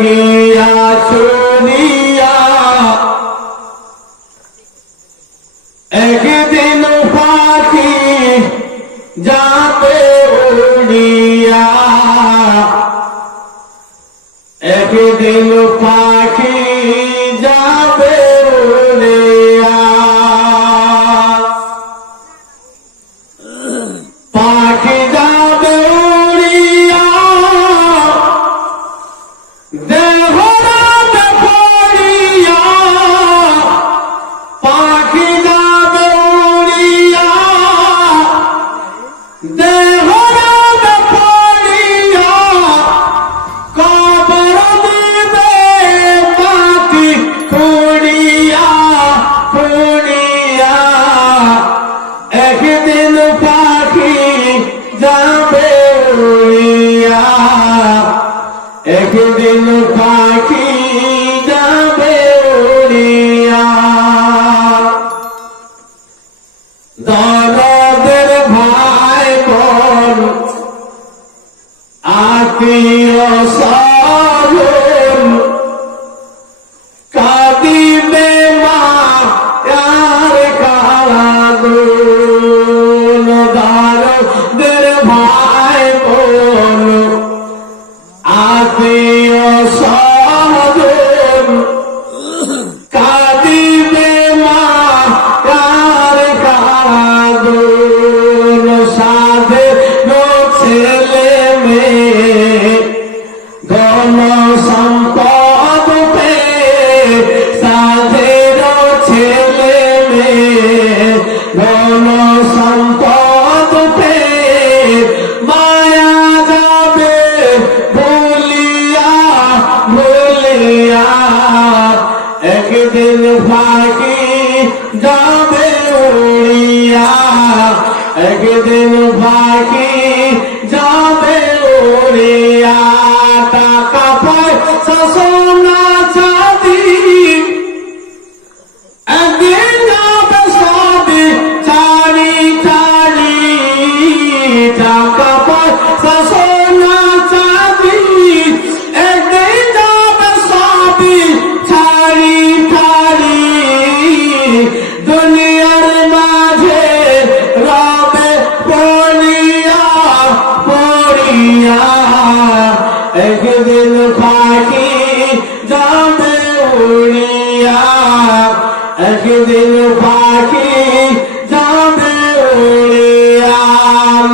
ভাঙ্গিয়া চুরিয়া একদিন পাখি যাবে উড়িয়া একদিন পাখি যাবে উড়িয়া পাখি যাবে উড়িয়া দেহ যাবে পড়িয়া পাখি যাবে উড়িয়া দেহ যাবে পড়িয়া কবর দিবে পাখি খুঁড়িয়া খুঁড়িয়া একদিন পাখি যাবে উড়িয়া একদিন পাখি যাবে উড়িয়া দরদের ভাই বোন আত্মীয় স্বজন কাঁদিবে মা আর কাঁদুন দরদের ভাই বোন আত্মীয় স্বজন কাঁদিবে মা আর কাঁদুন সাধের ছেলে মেয়ে ধন সম্পদ পেয়ে সাধের ছেলে মেয়ে ধন সম্পদ পেয়ে মায়া যাবে ভুলিয়া ভুলিয়া একদিন পাখি যাবে উড়িয়া একদিন পাখি যাবে উড়িয়া টাকা পয়সা সোনা চাঁদি একদিন যাবে সবই ছাড়ি ছাড়ি টাকা পয়সা সোনা চাঁদি একদিন যাবে সবই ছাড়ি ছাড়ি দুনিয়ার মাঝে রবে পড়িয়া পড়িয়া একদিন পাখি যাবে উড়িয়া একদিন পাখি যাবে উড়িয়া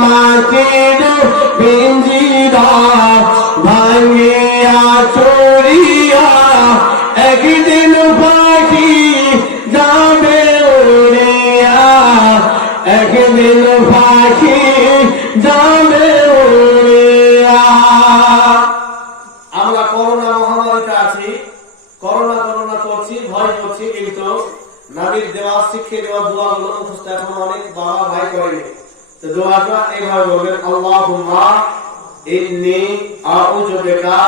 মাটির পিঞ্জিরা ভাঙ্গিয়া চুরিয়া একদিন পাখি যাবে উড়িয়া একদিন পাখি যাবে উড়িয়া আমরা করোনা মহামারীতে আছি, করোনা করোনা করছি, ভয় করছি, কিন্তু নবীর দেওয়া শিখিয়ে দেওয়া দোয়াগুলো মুখস্থ এখন অনেক বাবা ভাই করেনি। তো দোয়াটা এইভাবে বলবেন, আল্লাহুম্মা ইন্নী আউযু বিকা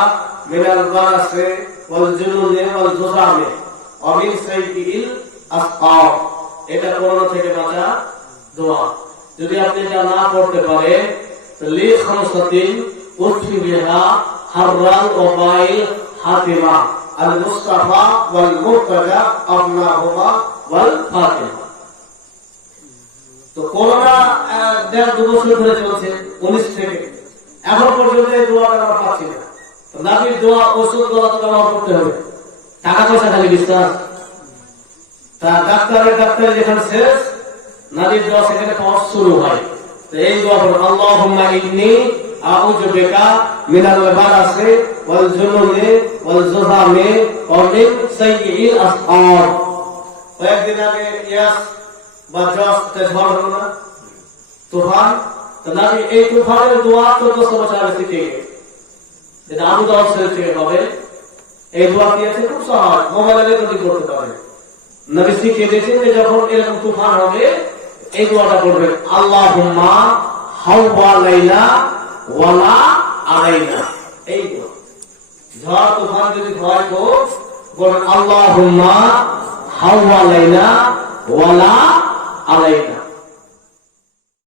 মিনাল বারাসি ওয়াল জুনুনি ওয়াল জুযামি ওয়া মিন সাইয়্যিল আসকাম। এটা করোনা থেকে বাঁচা দোয়া। যদি আপনি এটা না পড়তে পারেন তো লি খামসাতিন উঠি বিহা হাররাল ওয়াবাইল হাতিমা আল মুস্তাফা ওয়াল মুরতাজা আবনাহুমা ওয়াল ফাতিমা। তো করোনা 1.5-2 বছর ধরে চলছে, 19 থেকে এখন পর্যন্ত এই দোয়াটা আমরা পাচ্ছি না। তো নবীর দোয়া ওষুধ দোয়া তো ব্যবহার করতে হবে, টাকা পয়সা খালি বিশ্বাস। তা ডাক্তারের যেখানে শেষ, নবীর দোয়া সেখানে পাওয়া শুরু হয়। তো এই দোয়া পড়ুন, আল্লাহুম্মা ইন্নী আউযু বিকা মিনাল বারাসি ওয়াল জুনুনি ওয়াল জুযামি ওয়া মিন সাইয়্যিল আসকাম। কয়েকদিন আগে ইয়াস বা জস ঝড় হলো না, তুফান। তো নবী এই তুফানের দোয়া 1400 বছর আগে শিখে গেছে। এটা আবু দাউদ শরীফ থেকে হবে। এই দোয়া কি আছে? খুব সহজ, মোবাইলে রেকর্ডিং করতে পারবে। নবী শিখিয়ে দিয়েছেন যে যখন এরকম তুফান হবে এই দোয়াটা করবেন, আল্লাহুম্মা হাওয়ালাইনা ওয়ালা আলাইনা। এই দোয়া ঝড় তুফান যদি হয় তো বলেন, আল্লাহুম্মা হাওয়ালাইনা ওয়ালা আলাইনা।